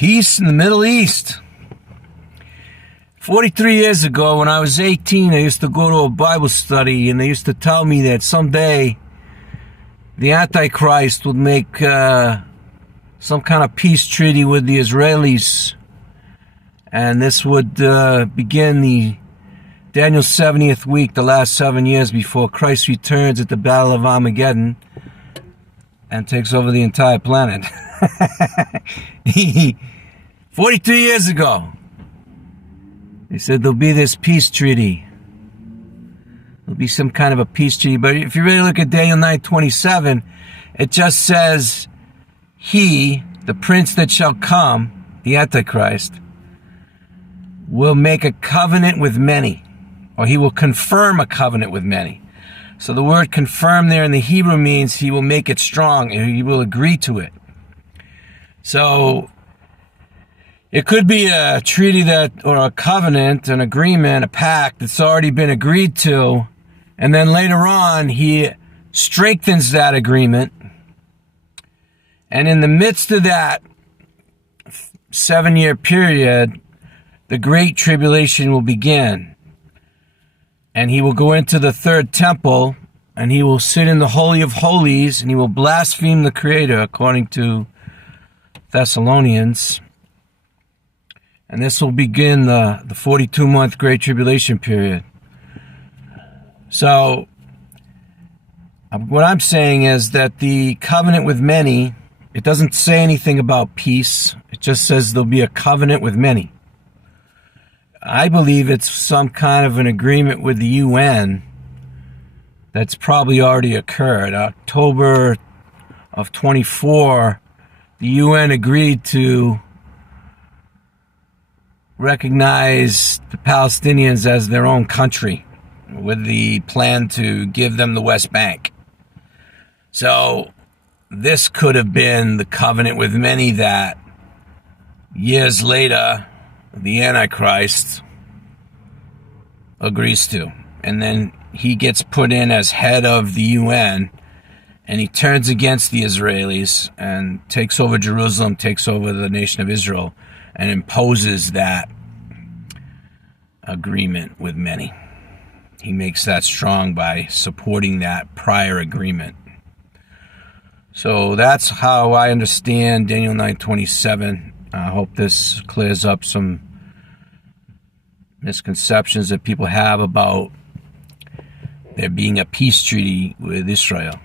Peace in the Middle East. 43 years ago, when I was 18, I used to go to a Bible study, and they used to tell me that someday the Antichrist would make some kind of peace treaty with the Israelis, and this would begin the Daniel's 70th week, the last 7 years before Christ returns at the Battle of Armageddon and takes over the entire planet. 43 years ago, they said there'll be this peace treaty. There'll be some kind of a peace treaty. But if you really look at Daniel 9:27, it just says, he, the prince that shall come, the Antichrist, will make a covenant with many, or he will confirm a covenant with many. So the word confirm there in the Hebrew means he will make it strong, and he will agree to it. So it could be a treaty or a covenant, an agreement, a pact that's already been agreed to, and then later on he strengthens that agreement. And in the midst of that 7-year period, the Great Tribulation will begin. And he will go into the third temple, and he will sit in the Holy of Holies, and he will blaspheme the Creator, according to Thessalonians. And this will begin the 42-month Great Tribulation period. So, what I'm saying is that the covenant with many, it doesn't say anything about peace. It just says there'll be a covenant with many. I believe it's some kind of an agreement with the UN that's probably already occurred. October of 24, the UN agreed to recognize the Palestinians as their own country with the plan to give them the West Bank. So this could have been the covenant with many that years later the Antichrist agrees to. And then he gets put in as head of the UN, and he turns against the Israelis and takes over Jerusalem, takes over the nation of Israel, and imposes that agreement with many. He makes that strong by supporting that prior agreement. So that's how I understand Daniel 9:27. I hope this clears up some misconceptions that people have about there being a peace treaty with Israel.